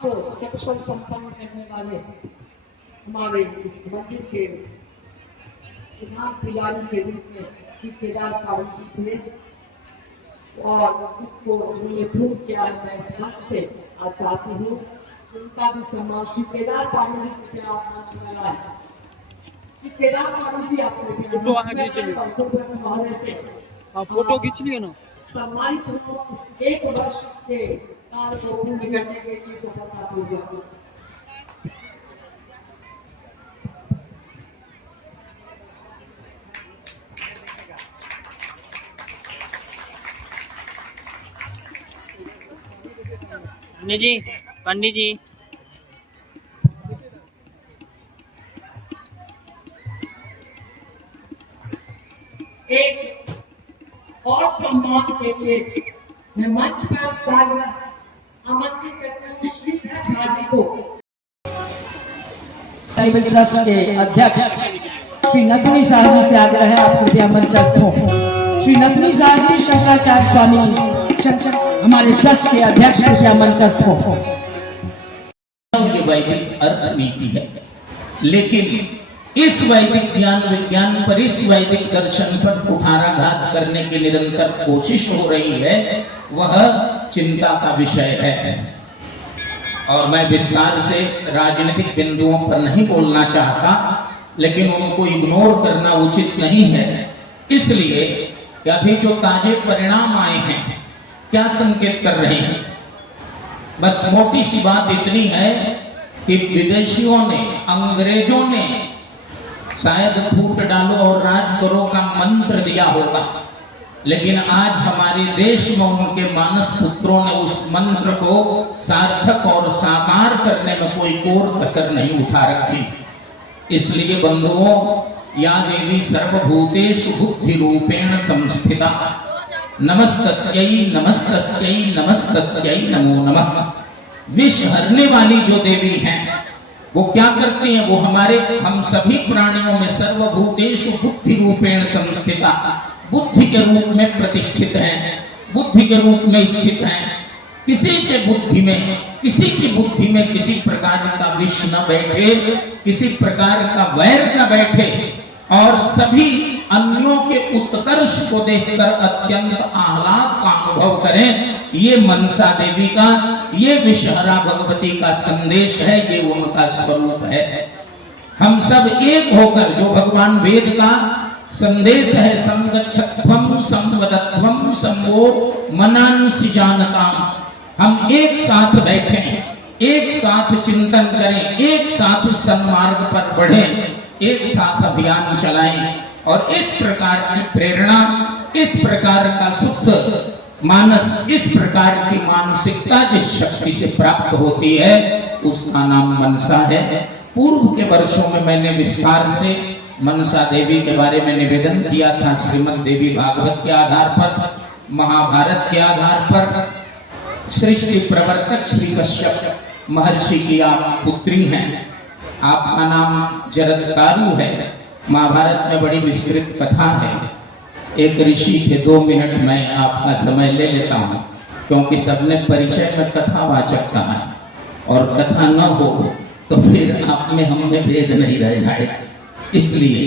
को सकुशल संपन्न करने वाले हमारे इस मंदिर के प्रधान पुजारी के रूप में श्री केदार पावन जी थे और जिसको उन्होंने प्रूव किया है। मैं इस मंच से आज चाहती हूँ उनका भी सम्मान श्री केदार पावन जी को क्या आप लगाए। श्री केदार पावन जी आपको महोदय से फोटो खींच लियो ना। सम्मानित हो इस 1 वर्ष के काल को पूर्ण करने के लिए सफलतापूर्वक। पंडित जी एक और सम्मान के लिए मैं मंच पर सागर आमंत्रित करता हूँ श्री धर्मराज जी को। ट्राइबल ट्रस्ट के अध्यक्ष श्री नथुनी शाह जी से आग्रह है आप कृपया मंचस्थ हो। श्री नथुनी शाह जी शंकराचार्य स्वामी हमारे ट्रस्ट के अध्यक्ष कृपया मंचस्थ हो। ये वैदिक अर्थ नीति है, लेकिन इस वैदिक ज्ञान विज्ञान पर, इस वैदिक दर्शन पर कुठाराघात करने की निरंतर कोशिश हो रही है, वह चिंता का विषय है। और मैं विस्तार से राजनीतिक बिंदुओं पर नहीं बोलना चाहता, लेकिन उनको इग्नोर करना उचित नहीं है। इसलिए अभी जो ताजे परिणाम आए हैं क्या संकेत कर रहे हैं? बस मोटी सी बात इतनी है कि विदेशियों ने, अंग्रेजों ने शायद फूट डालो और राज करो का मंत्र दिया होगा, लेकिन आज हमारे देश में उनके मानस पुत्रों ने उस मंत्र को सार्थक और साकार करने में कोई कोर कसर नहीं उठा रखी। इसलिए बंधुओं, या देवी सर्वभूतेषु बुद्धि रूपेण संस्थिता, नमस्तस्यै नमस्तस्यै नमस्तस्यै नमो नमः। विष हरने वाली जो देवी हैं वो क्या करती हैं? वो हमारे, हम सभी प्राणियों में सर्वभूतेषु बुद्धि रूपेण संस्थिता, बुद्धि के रूप में प्रतिष्ठित हैं, बुद्धि के रूप में स्थित हैं। किसी के बुद्धि में, किसी की बुद्धि में किसी प्रकार का विष न बैठे, किसी प्रकार का वैर न बैठे, और सभी अन्यों के उत्कर्ष को देखकर अत्यंत आह्लाद का अनुभव करें। ये मनसा देवी का, ये विषहरा भगवती का संदेश है, ये उनका स्वरूप है। हम सब एक होकर, जो भगवान वेद का संदेश है, संगच्छध्वं संवदध्वं संवो मनांसि जानताम्, हम एक साथ बैठें, एक साथ चिंतन करें, एक साथ सन्मार्ग पर बढ़ें, एक साथ अभियान चलाएं, और इस प्रकार की प्रेरणा, इस प्रकार का शुद्ध मानस, इस प्रकार की मानसिकता जिस शक्ति से प्राप्त होती है, उसका नाम मनसा है। पूर्व के वर्षों में मैंने विस्तार से मनसा देवी के बारे में निवेदन किया था। श्रीमद् देवी भागवत के आधार पर, महाभारत के आधार पर, सृष्टि प्रवर्तक श्री कश्यप महर्षि की आप पुत्री हैं, आपका नाम जरत्कारु है। महाभारत में बड़ी विस्तृत कथा है। एक ऋषि थे, 2 मिनट मैं आपका समय ले लेता हूँ, क्योंकि सबने परिचय में कथावाचक कहा है, और कथा न हो तो फिर आप में हम में भेद नहीं रह जाएगा। इसलिए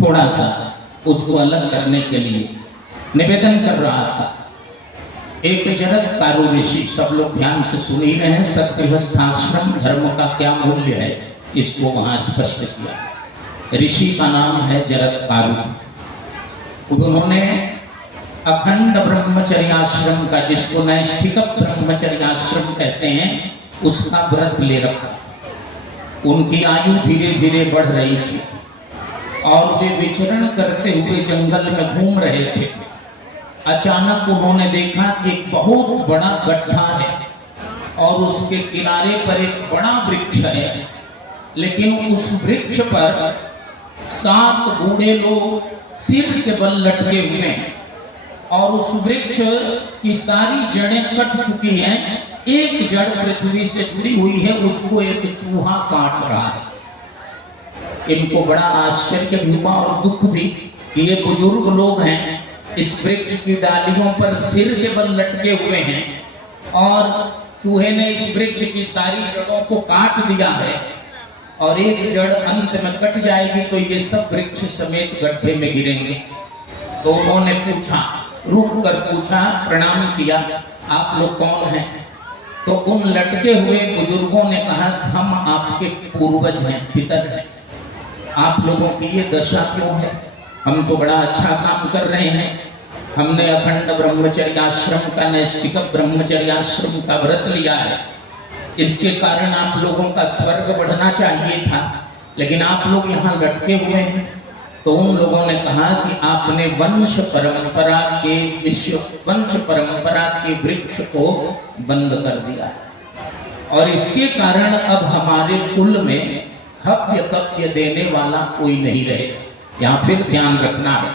थोड़ा सा उसको अलग करने के लिए निवेदन कर रहा था। एक जरत्कारु ऋषि, सब लोग ध्यान से सुन ही रहे हैं, सतगृहस्थाश्रम धर्म का क्या मूल्य है, इसको वहां स्पष्ट किया। ऋषि का नाम है जरत्कारु। उन्होंने अखंड ब्रह्मचर्याश्रम का, जिसको नैष्ठिक ब्रह्मचर्याश्रम कहते हैं, उसका व्रत ले रखा। उनकी आयु धीरे धीरे बढ़ रही थी और वे विचरण करते हुए जंगल में घूम रहे थे। अचानक उन्होंने देखा कि एक बहुत बड़ा गड्ढा है और उसके किनारे पर एक बड़ा वृक्ष है, लेकिन उस वृक्ष पर 7 बूढ़े लोग सिर के बल लटके हुए हैं, और उस वृक्ष की सारी जड़ें कट चुकी हैं। एक जड़ पृथ्वी से जुड़ी हुई है, उसको एक चूहा काट रहा है। इनको बड़ा आश्चर्य भी हुआ और दुख भी कि ये बुजुर्ग लोग हैं, इस वृक्ष की डालियों पर सिर के बल लटके हुए हैं और चूहे ने इस वृक्ष की सारी जड़ों को काट दिया है और एक जड़ अंत में कट जाएगी तो ये सब वृक्ष समेत गड्ढे में गिरेंगे। तो उन्होंने पूछा, रुक कर पूछा, प्रणाम किया, आप लोग कौन हैं? तो उन लटके हुए बुजुर्गों ने कहा, हम आपके पूर्वज हैं, पितर हैं, आप लोगों की ये दशा क्यों है? हम तो बड़ा अच्छा काम कर रहे हैं, हमने अखंड ब्रह्मचर्य आश्रम का, नैष्ठिक ब्रह्मचर्य आश्रम का व्रत लिया है, इसके कारण आप लोगों का स्वर्ग बढ़ना चाहिए था, लेकिन आप लोग यहाँ लटके हुए हैं। तो उन लोगों ने कहा कि आपने वंश परंपरा के वृक्ष को बंद कर दिया है और इसके कारण अब हमारे कुल में हव्य तप्य देने वाला कोई नहीं रहे। यहाँ फिर ध्यान रखना है,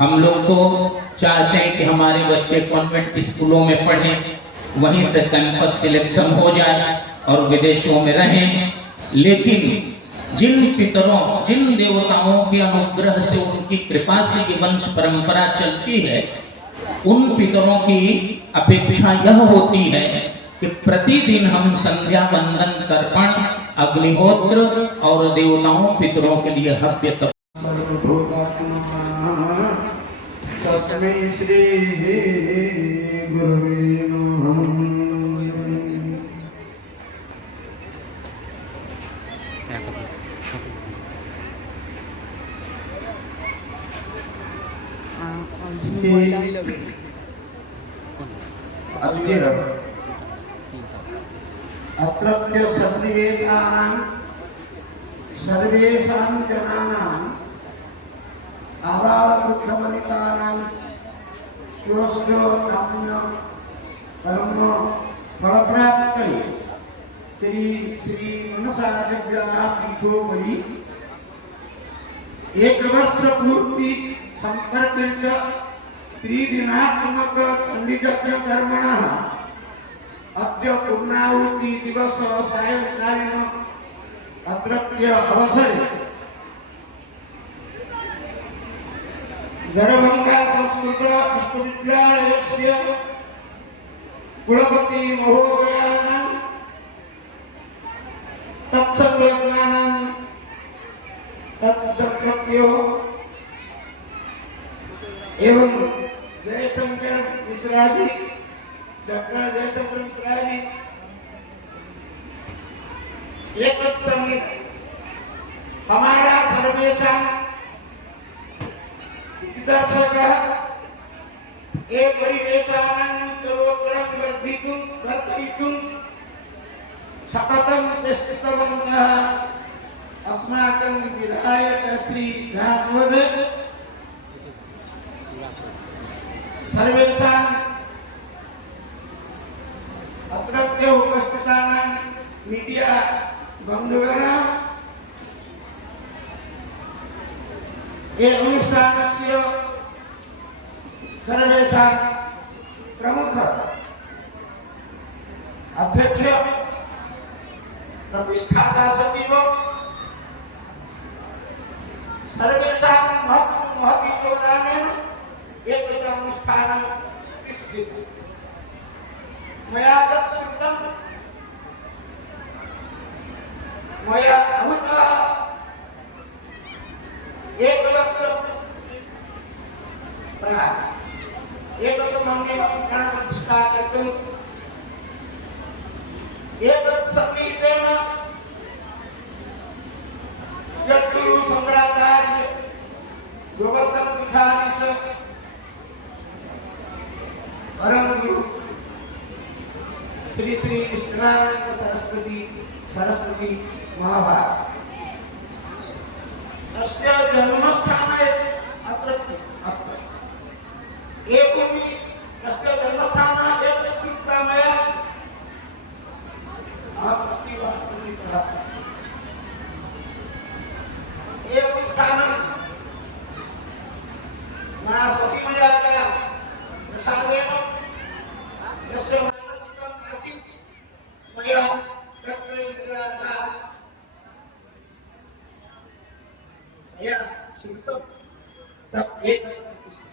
हम लोग तो चाहते हैं कि हमारे बच्चे कॉन्वेंट स्कूलों में पढ़ें, वहीं से कैंपस सिलेक्शन हो जाए और विदेशों में रहें, लेकिन जिन पितरों, जिन देवताओं के अनुग्रह से, उनकी कृपा से ये वंश परंपरा चलती है, उन पितरों की अपेक्षा यह होती है कि प्रतिदिन हम संध्या वंदन, तर्पण, अग्निहोत्र और देवताओं पितरों के लिए हव्य तप। तस्मै श्री गुरुवे नमः। अत्रत्य सन्निवेदानां सर्वेषां जनानां आबालवृद्धवनितानां स्वस्य काम्य कर्म फलप्राप्तये श्री श्री मनसा विद्यापीठोपरि एक वर्ष पूर्ति संपर्कित त्रिदिनात्मक चंडीयज्ञ कर्मणः अद्य पूर्णाहुति दिवस सायंकालीन अत्रत्य अवसरे दरभंगा संस्कृत विश्वविद्यालयस्य कुलपति महोदयानां तत्संलग्नानां तद्दम्पत्योः एवं जयशंकर मिश्रा जी, डॉक्टर जयशंकर मिश्रा जी, एक समिति हमारा सर्वेशा दिग्दर्शकः ए परिवेशानां उत्तरोत्तरं वर्धयितुं सततं चेष्टितवन्तः अस्माकं विधायक श्री राम महोदय सर्वेषां अत्रत्य उपस्थितानां मीडिया बन्धुगणाः ये अनुष्ठानस्य सर्वेषां प्रमुख अध्यक्ष प्रतिष्ठाता सचिव सर्वेषां महती योगदानेन एतत् अनुष्ठानं प्रतिष्ठितं। मया तत् श्रुतं, मया अहूतः एकवर्ष प्राक् एतत् मन्दिरं प्राणप्रतिष्ठा कर्तुम् एतत् सन्निहितेन जगद्गुरु शंकराचार्य गोवर्धन पीठाधीश परम गुरु श्री श्री निष्ठानंद सरस्वती महाभाग तस्य जन्मस्थान अत्रत्य एकोपि तस्य जन्मस्थान एतत् श्रुत्वा मया अपनी बात नहीं कहा। ये अनुष्ठानं मां सती मैया का प्रसादेन यस्य मानसिकं आसीत् मया व्यक्तयित्वा मया श्रुतं तत् एतत् प्रतिष्ठा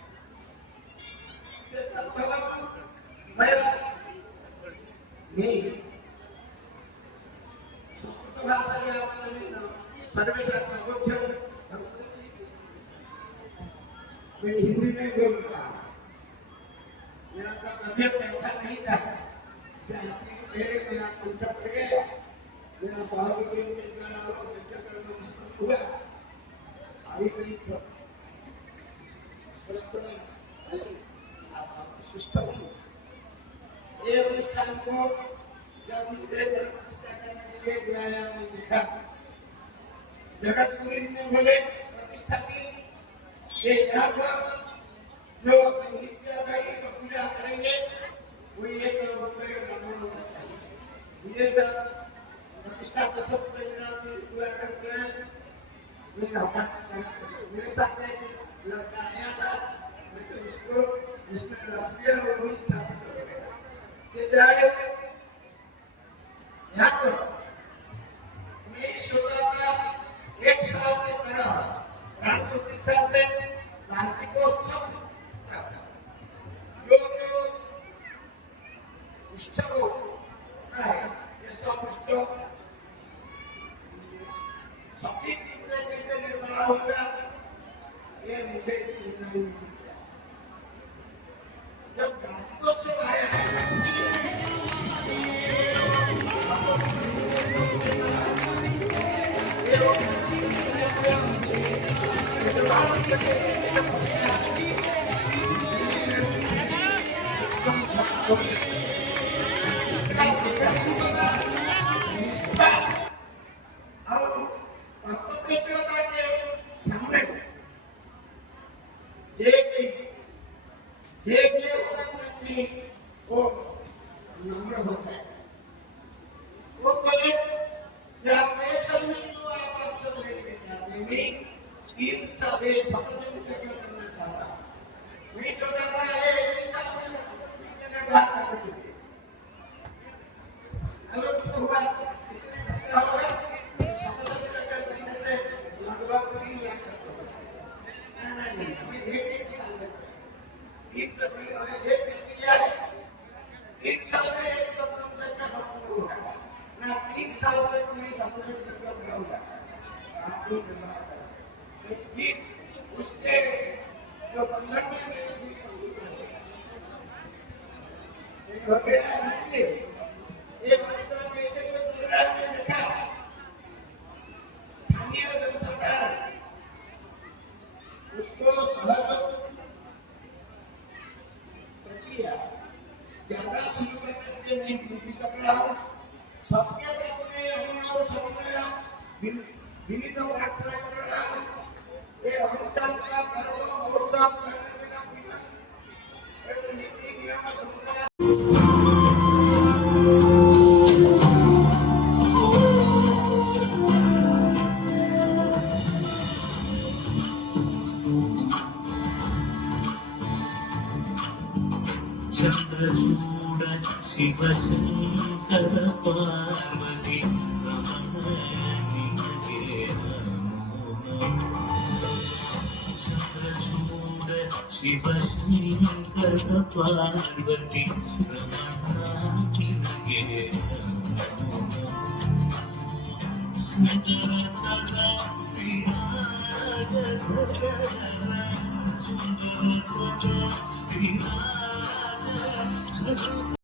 तद्भवतु। मया भाषया सर्वेषां बोध्यं मैं हिंदी में बोल रहा हूँ। मेरा तो तबियत अच्छा नहीं था, पहले मेरा कंठा पड़ गया, मेरा सहानुभूति के द्वारा और व्यक्त करना मुश्किल हुआ। अभी नहीं तो थोड़ा आप सुस्त हूँ। ये अनुष्ठान को जब मुझे प्रतिष्ठा करने के लिए बुलाया, मैं देखा जगत गुरु जी ने बोले प्रतिष्ठा की ये यहाँ पर जो नित्यादायी का पूजा करेंगे वो एक ब्राह्मण होना चाहिए। मुझे जब प्रतिष्ठा का सब बुला करके मेरे साथ एक लड़का आया था, मैं तो उसको इसमें रख दिया और भी स्थापित हो गया। यहाँ पर मैं सोचा था एक साल के तरह प्राण प्रतिष्ठा से वार्षिकोत्सव जो उत्सव होता है, ये सब उत्सव सटीक रूप से कैसे निर्वाह होगा ये मुझे नहीं मिला। जब वार्षिकोत्सव आया वो नम्र होता है। वो बोले मैं सब जो आप सब लेके जाते हैं, मैं इन सब सतजन करना चाहता हूँ। मैं सोचा था ये साल में सतजन बात करते थे। आलोचना हुआ कितने खर्चा होगा, सतजन करने से लगभग 3 लाख खर्चा होगा। नहीं मैं एक साल में एक सब नहीं है, एक क्रिया है। 1 साल में एक सतजन का संपूर्ण होगा ना, 3 साल तक नहीं सतजन का होगा। आपको निर्वाह करें उसके जो बंधन में नहीं हो गया। इसलिए एक अनुष्ठान में ऐसे जो चल रहा है, मैं देखा स्थानीय जनसाधारण उसको सहज प्रक्रिया ज्यादा शुरू करने से नहीं विनती कर रहा हूँ। सबके पास में हमारा सबने विनीत प्रार्थना कर रहा हूँ। ये अनुष्ठान का पर्व महोत्सव करने देना बिना नीति नियम श्रृंखला चंद्रचूड शिव शंकर पार्वती रमण चंद्रचूड शिव शंकर पार्वती रमण